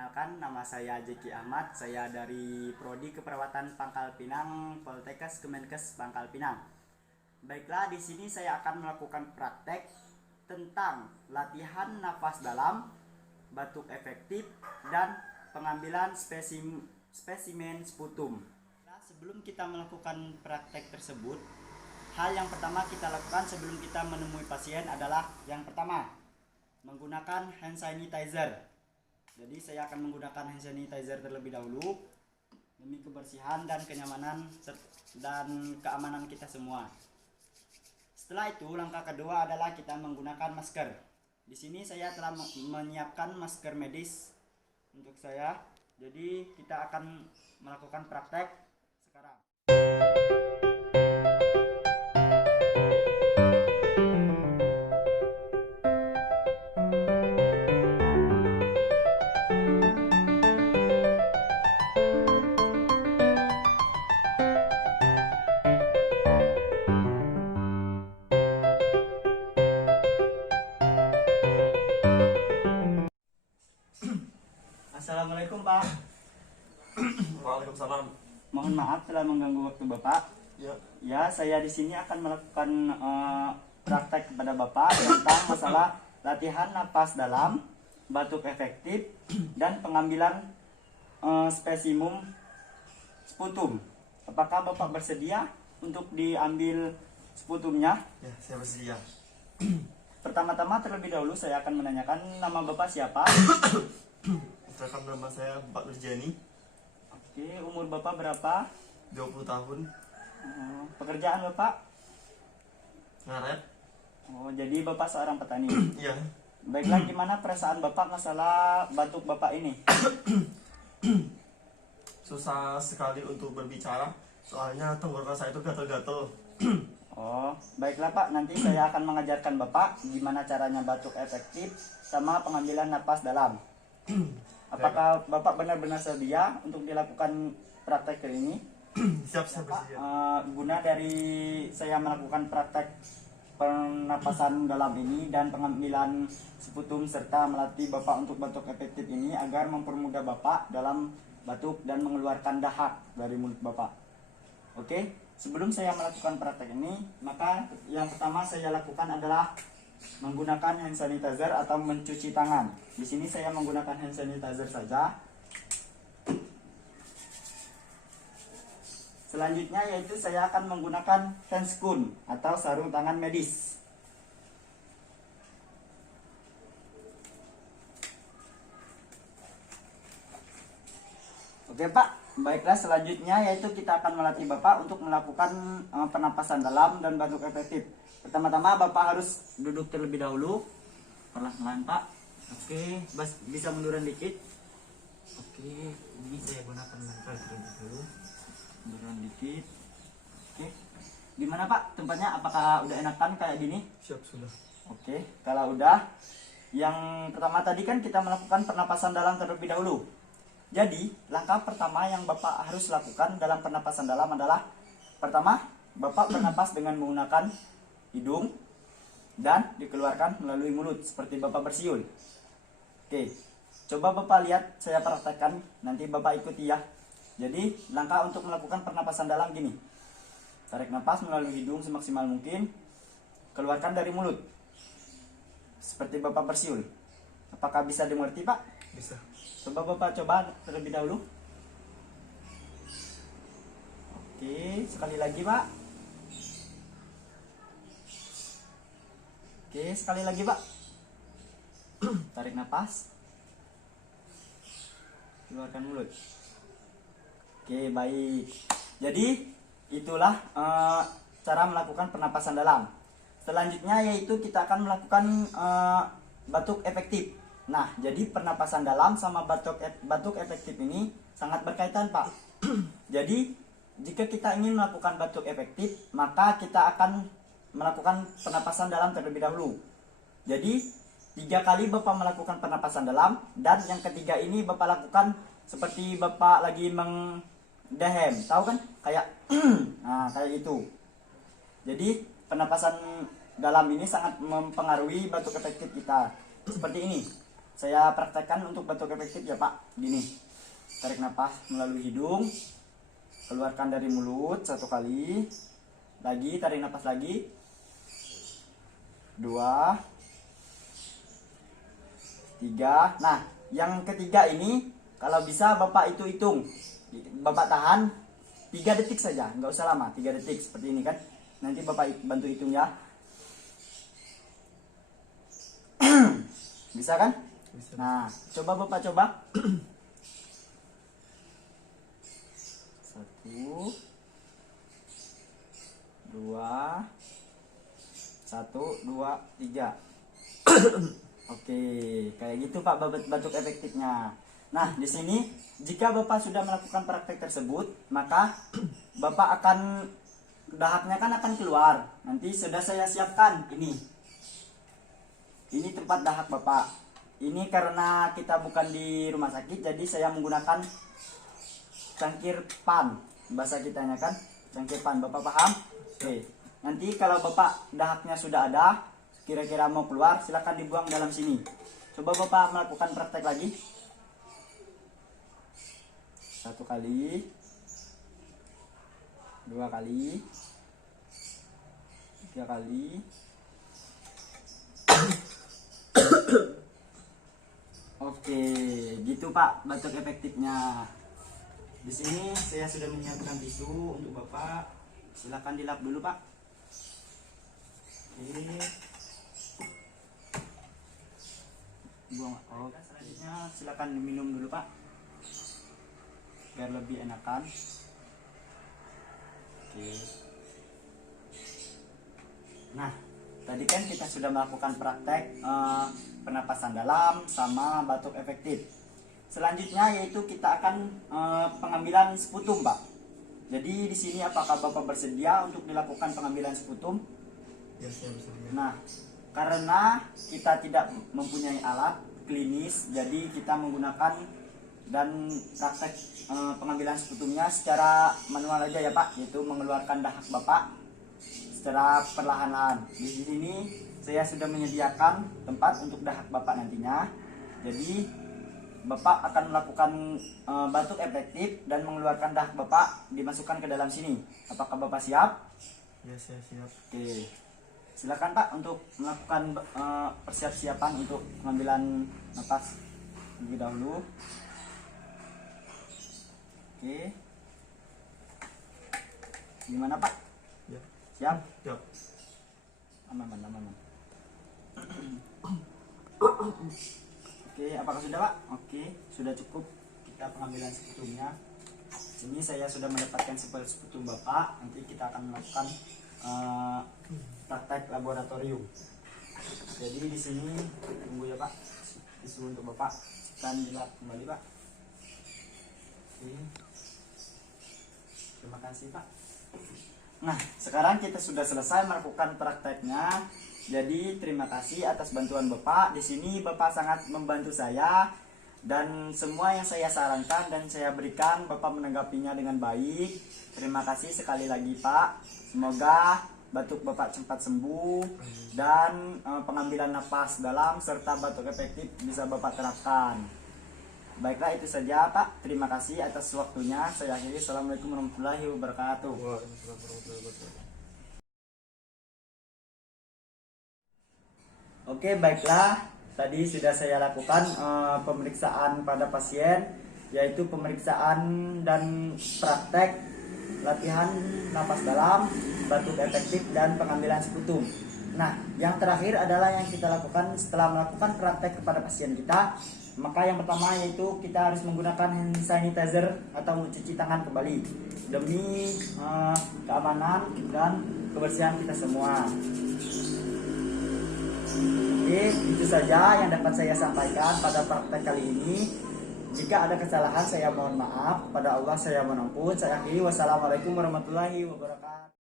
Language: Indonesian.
Perkenalkan, nama saya Jeki Ahmad. Saya dari Prodi Keperawatan Pangkal Pinang, Poltekkes Kemenkes Pangkal Pinang. Baiklah, di sini saya akan melakukan praktek tentang latihan nafas dalam, batuk efektif, dan pengambilan spesimen sputum. Nah, sebelum kita melakukan praktek tersebut, hal yang pertama kita lakukan sebelum kita menemui pasien adalah yang pertama, menggunakan hand sanitizer. Jadi saya akan menggunakan hand sanitizer terlebih dahulu demi kebersihan dan kenyamanan dan keamanan kita semua. Setelah itu, langkah kedua adalah kita menggunakan masker. Di sini saya telah menyiapkan masker medis untuk saya. Jadi kita akan melakukan praktek sekarang. Assalamualaikum Pak. Waalaikumsalam. Mohon maaf telah mengganggu waktu Bapak. Ya, saya di sini akan melakukan praktek kepada Bapak tentang masalah latihan napas dalam, batuk efektif, dan pengambilan spesimen sputum. Apakah Bapak bersedia untuk diambil sputumnya? Ya, saya bersedia. Pertama-tama terlebih dahulu saya akan menanyakan nama Bapak siapa? Perkenalkan, nama saya Pak Nurjani. Oke, umur Bapak berapa? 20 tahun. Pekerjaan Bapak? Ngaret. Oh, jadi Bapak seorang petani. Iya. Baiklah, gimana perasaan Bapak masalah batuk Bapak ini? Susah sekali untuk berbicara, soalnya tenggorokan saya itu gatal-gatal. Oh, baiklah Pak, nanti saya akan mengajarkan Bapak gimana caranya batuk efektif sama pengambilan napas dalam. Apakah Bapak benar-benar sedia untuk dilakukan praktek kali ini? Siap, saya bersedia. Guna dari saya melakukan praktek pernapasan dalam ini dan pengambilan sputum serta melatih Bapak untuk batuk efektif ini agar mempermudah Bapak dalam batuk dan mengeluarkan dahak dari mulut Bapak. Oke, sebelum saya melakukan praktek ini, maka yang pertama saya lakukan adalah menggunakan hand sanitizer atau mencuci tangan. Di sini saya menggunakan hand sanitizer saja. Selanjutnya yaitu saya akan menggunakan handscoon atau sarung tangan medis. Oke Pak, baiklah, selanjutnya yaitu kita akan melatih Bapak untuk melakukan pernapasan dalam dan batuk efektif. Pertama-tama Bapak harus duduk terlebih dahulu. Perlahan-lahan Pak. Oke, bisa munduran dikit. Oke, ini saya gunakan mantel terlebih dahulu. Munduran dikit. Oke. Gimana Pak tempatnya? Apakah udah enakan kayak gini? Siap, sudah. Oke, kalau udah, yang pertama tadi kan kita melakukan pernapasan dalam terlebih dahulu. Jadi, langkah pertama yang Bapak harus lakukan dalam pernapasan dalam adalah pertama, Bapak bernapas dengan menggunakan hidung dan dikeluarkan melalui mulut seperti Bapak bersiul. Oke, coba Bapak lihat saya praktekkan, nanti Bapak ikuti ya. Jadi, langkah untuk melakukan pernapasan dalam gini. Tarik napas melalui hidung semaksimal mungkin, keluarkan dari mulut seperti Bapak bersiul. Apakah bisa dimengerti Pak? Bisa. Coba Bapak coba terlebih dahulu. Oke, sekali lagi Pak. Oke, sekali lagi Pak. Tarik napas, keluarkan mulut. Oke, baik. Jadi itulah cara melakukan pernapasan dalam. Selanjutnya yaitu kita akan melakukan batuk efektif. Nah, jadi pernapasan dalam sama batuk efektif ini sangat berkaitan Pak. Jadi jika kita ingin melakukan batuk efektif, maka kita akan melakukan pernapasan dalam terlebih dahulu. Jadi 3 kali Bapak melakukan pernapasan dalam, dan yang ketiga ini Bapak lakukan seperti Bapak lagi mengdehem, tahu kan? Kayak nah, kayak itu. Jadi pernapasan dalam ini sangat mempengaruhi batuk efektif kita. Seperti ini. saya praktekkan untuk batuk efektif ya Pak. Gini, tarik nafas melalui hidung, keluarkan dari mulut 1 kali, lagi tarik nafas lagi, 2, 3. Nah, yang ketiga ini kalau bisa Bapak itu hitung, Bapak tahan 3 detik saja, nggak usah lama, 3 detik seperti ini kan. Nanti Bapak bantu hitung ya. Bisa kan? Bisa. Nah, coba Bapak coba. 1, 2, 1, 2, 3. Oke, kayak gitu Pak batuk efektifnya. Nah, di sini jika Bapak sudah melakukan praktek tersebut, maka Bapak akan dahaknya kan akan keluar. Nanti sudah saya siapkan ini. Ini tempat dahak Bapak. Ini karena kita bukan di rumah sakit, jadi saya menggunakan cangkir pan. Bahasa kitanya kan, cangkir pan. Bapak paham? Oke. Nanti kalau Bapak dahaknya sudah ada, kira-kira mau keluar, silakan dibuang dalam sini. Coba Bapak melakukan praktek lagi. 1 kali, 2 kali, 3 kali. Oke, gitu Pak batuk efektifnya. Di sini saya sudah menyiapkan tisu untuk Bapak. Silakan dilap dulu Pak. Oke. Buang. Oh, selanjutnya silakan diminum dulu Pak, biar lebih enakan. Oke. Nah, tadi kan kita sudah melakukan praktek pernapasan dalam sama batuk efektif. Selanjutnya yaitu kita akan pengambilan sputum, Pak. Jadi di sini apakah Bapak bersedia untuk dilakukan pengambilan sputum? Ya, saya bersedia. Nah, karena kita tidak mempunyai alat klinis, jadi kita menggunakan dan praktek pengambilan sputumnya secara manual aja ya Pak, yaitu mengeluarkan dahak Bapak secara perlahan-lahan. Di sini saya sudah menyediakan tempat untuk dahak Bapak nantinya. Jadi Bapak akan melakukan batuk efektif dan mengeluarkan dahak Bapak dimasukkan ke dalam sini. Apakah Bapak siap? Ya, saya siap. Oke. Silakan Pak untuk melakukan persiapan untuk pengambilan napas terlebih dahulu. Oke. Gimana Pak? Ya. Siap? Siap. Aman. Oke, apakah sudah Pak? Oke, sudah cukup kita pengambilan sputumnya. Sini saya sudah mendapatkan sampel sputum Bapak. Nanti kita akan melakukan praktek laboratorium. Jadi di sini tunggu ya Pak, tisu untuk Bapak dan dilap kembali Pak. Oke. Terima kasih Pak. Nah, sekarang kita sudah selesai melakukan prakteknya. Jadi terima kasih atas bantuan Bapak. Di sini Bapak sangat membantu saya dan semua yang saya sarankan dan saya berikan Bapak menanggapinya dengan baik. Terima kasih sekali lagi Pak. Semoga batuk Bapak cepat sembuh dan pengambilan napas dalam serta batuk efektif bisa Bapak terapkan. Baiklah, itu saja Pak. Terima kasih atas waktunya. Saya akhiri. Assalamualaikum warahmatullahi wabarakatuh. Waalaikumsalam warahmatullahi wabarakatuh. Oke, baiklah. Tadi sudah saya lakukan pemeriksaan pada pasien, yaitu pemeriksaan dan praktek latihan napas dalam, batuk efektif, dan pengambilan sputum. Nah, yang terakhir adalah yang kita lakukan setelah melakukan praktek kepada pasien kita. Maka yang pertama yaitu kita harus menggunakan hand sanitizer atau mencuci tangan kembali demi keamanan dan kebersihan kita semua. Oke, itu saja yang dapat saya sampaikan pada praktek kali ini. Jika ada kesalahan saya mohon maaf, pada Allah saya mohon ampun. Saya akhiri. Wassalamualaikum warahmatullahi wabarakatuh.